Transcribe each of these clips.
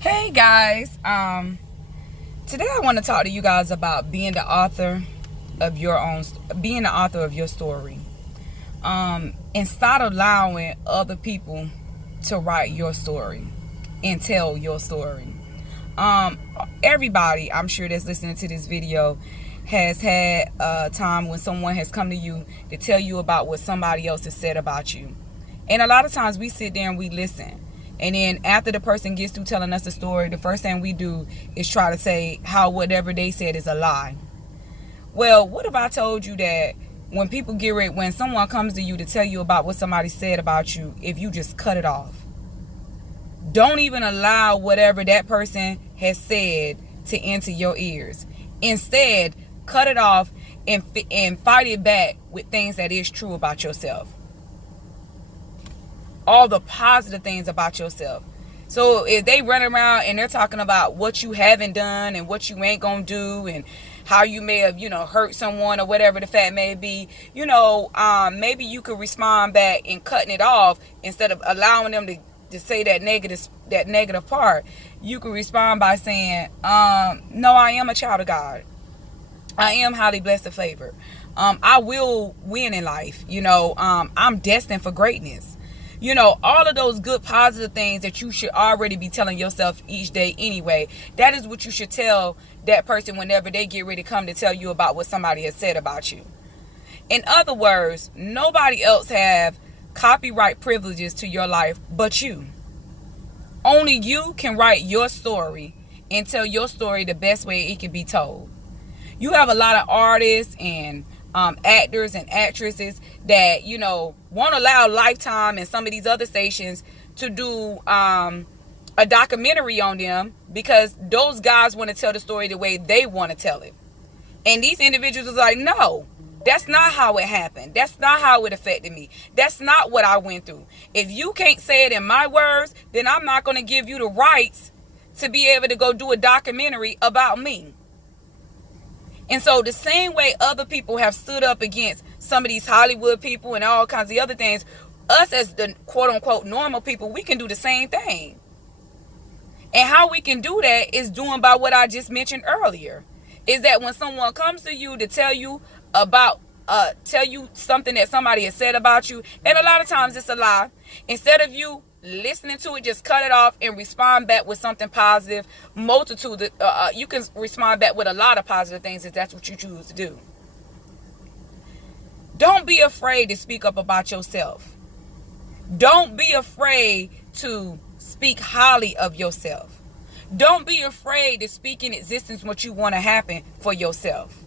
Hey guys, today I want to talk to you guys about being the author of being the author of your story. And start allowing other people to write your story and tell your story. Um, Everybody, I'm sure that's listening to this video has had a time when someone has come to you to tell you about what somebody else has said about you. And a lot of times we sit there and we listen. And then after the person gets through telling us the story, the first thing we do is try to say how whatever they said is a lie. Well, what if I told you that when someone comes to you to tell you about what somebody said about you, if you just cut it off? Don't even allow whatever that person has said to enter your ears. Instead, cut it off and fight it back with things that is true about yourself. All the positive things about yourself. So if they run around and they're talking about what you haven't done and what you ain't gonna do and how you may have, hurt someone or whatever the fact may be, maybe you could respond back and cutting it off instead of allowing them to say that negative part. You can respond by saying, no, I am a child of God. I am highly blessed and favored. I will win in life. I'm destined for greatness. All of those good positive things that you should already be telling yourself each day anyway. That is what you should tell that person whenever they get ready to come to tell you about what somebody has said about you. In other words, nobody else have copyright privileges to your life but you. Only you can write your story and tell your story the best way it can be told. You have a lot of artists and actors and actresses that won't allow Lifetime and some of these other stations to do a documentary on them because those guys want to tell the story the way they want to tell it. And these individuals are like, no, that's not how it happened. That's not how it affected me. That's not what I went through. If you can't say it in my words, then I'm not going to give you the rights to be able to go do a documentary about me. And so the same way other people have stood up against some of these Hollywood people and all kinds of other things, us as the quote unquote normal people, we can do the same thing. And how we can do that is doing by what I just mentioned earlier. Is that when someone comes to you to tell you something that somebody has said about you, and a lot of times it's a lie, instead of you listening to it, just cut it off and respond back with something positive. You can respond back with a lot of positive things if that's what you choose to do. Don't be afraid to speak up about yourself. Don't be afraid to speak highly of yourself. Don't be afraid to speak in existence what you want to happen for yourself.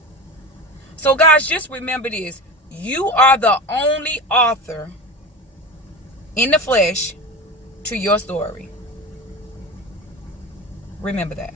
So guys, just remember this. You are the only author in the flesh to your story. Remember that.